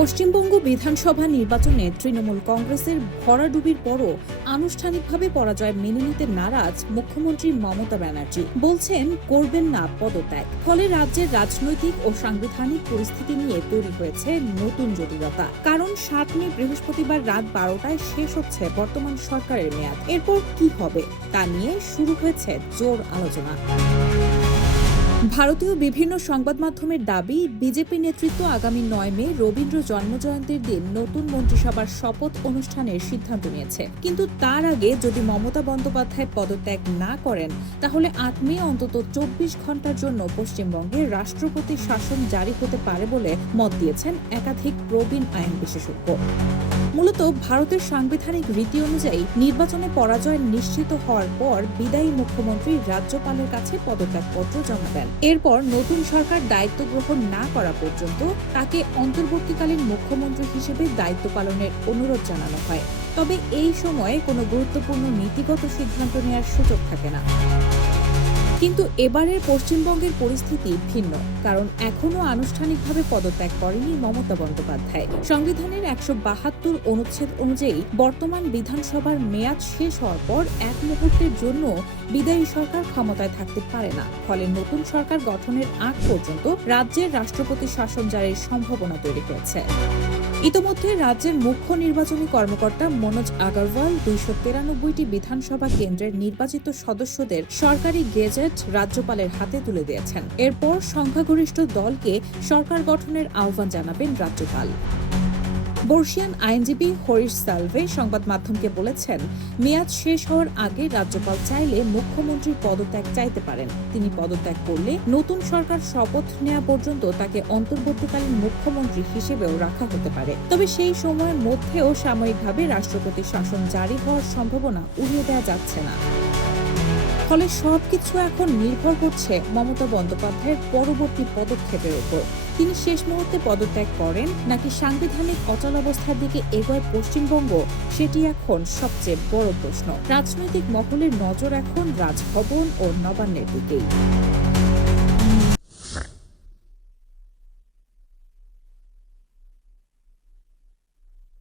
পশ্চিমবঙ্গ বিধানসভা নির্বাচনে তৃণমূল কংগ্রেসের ভরাডুবির পরও আনুষ্ঠানিকভাবে পরাজয় মেনে নিতে নারাজ মুখ্যমন্ত্রী মমতা ব্যানার্জি। বলছেন করবেন না পদত্যাগ। ফলে রাজ্যের রাজনৈতিক ও সাংবিধানিক পরিস্থিতি নিয়ে তৈরি হয়েছে নতুন জটিলতা। কারণ ৭ মে বৃহস্পতিবার রাত ১২টায় শেষ হচ্ছে বর্তমান সরকারের মেয়াদ। এরপর কি হবে তা নিয়ে শুরু হয়েছে জোর আলোচনা। ভারতীয় বিভিন্ন সংবাদ মাধ্যমের দাবি, বিজেপি নেতৃত্ব আগামী ৯ মে রবীন্দ্র জন্মজয়ন্তীর দিন নতুন মন্ত্রিসভার শপথ অনুষ্ঠানের সিদ্ধান্ত নিয়েছে। কিন্তু তার আগে যদি মমতা বন্দ্যোপাধ্যায় পদত্যাগ না করেন, তাহলে ৮ মে অন্তত ২৪ ঘণ্টার জন্য পশ্চিমবঙ্গে রাষ্ট্রপতি শাসন জারি হতে পারে বলে মত দিয়েছেন একাধিক প্রবীণ আইন বিশেষজ্ঞ। মূলত ভারতের সাংবিধানিক রীতি অনুযায়ী নির্বাচনে পরাজয় নিশ্চিত হওয়ার পর বিদায়ী মুখ্যমন্ত্রী রাজ্যপালের কাছে পদত্যাগপত্র জমা দেন। এরপর নতুন সরকার দায়িত্ব গ্রহণ না করা পর্যন্ত তাকে অন্তর্বর্তীকালীন মুখ্যমন্ত্রী হিসেবে দায়িত্ব পালনের অনুরোধ জানানো হয়। তবে এই সময়ে কোনো গুরুত্বপূর্ণ নীতিগত সিদ্ধান্ত নেওয়ার সুযোগ থাকে না। কিন্তু এবারের পশ্চিমবঙ্গের পরিস্থিতি ভিন্ন, কারণ এখনও আনুষ্ঠানিকভাবে পদত্যাগ করেনি মমতা বন্দ্যোপাধ্যায়। সংবিধানের ১৭২ অনুচ্ছেদ অনুযায়ী বর্তমান বিধানসভার মেয়াদ শেষ হওয়ার পর এক মুহূর্তের জন্য বিদায়ী সরকার ক্ষমতায় থাকতে পারে না। ফলে নতুন সরকার গঠনের আগ পর্যন্ত রাজ্যের রাষ্ট্রপতি শাসন জারির সম্ভাবনা তৈরি হয়েছে। ইতোমধ্যে রাজ্যের মুখ্য নির্বাচনী কর্মকর্তা মনোজ আগরওয়াল ২৯৩টি বিধানসভা কেন্দ্রের নির্বাচিত সদস্যদের সরকারি গেজেট রাজ্যপালের হাতে তুলে দিয়েছেন। এরপর সংখ্যাগরিষ্ঠ দলকে সরকার গঠনের আহ্বান জানাবেন রাজ্যপাল। বর্ষিয়ান আইনজীবী হরিশ সালভে সংবাদ মাধ্যমকে বলেছেন, মেয়াদ শেষ হওয়ার আগে রাজ্যপাল চাইলে মুখ্যমন্ত্রীর পদত্যাগ চাইতে পারেন। তিনি পদত্যাগ করলে নতুন সরকার শপথ নেওয়া পর্যন্ত তাকে অন্তর্বর্তীকালীন মুখ্যমন্ত্রী হিসেবেও রাখা হতে পারে। তবে সেই সময়ের মধ্যেও সাময়িকভাবে রাষ্ট্রপতি শাসন জারি হওয়ার সম্ভাবনা উড়িয়ে দেওয়া যাচ্ছে না। ফলে সবকিছু এখন নির্ভর করছে মমতা বন্দ্যোপাধ্যায়ের পরবর্তী পদক্ষেপের উপর। তিনি শেষ মুহূর্তে পদত্যাগ করেন নাকি সাংবিধানিক অচলাবস্থার দিকে এগোয় পশ্চিমবঙ্গ, সেটি এখন সবচেয়ে বড় প্রশ্ন। রাজনৈতিক মহলের নজর এখন রাজভবন ও নবান্নের দিকেই।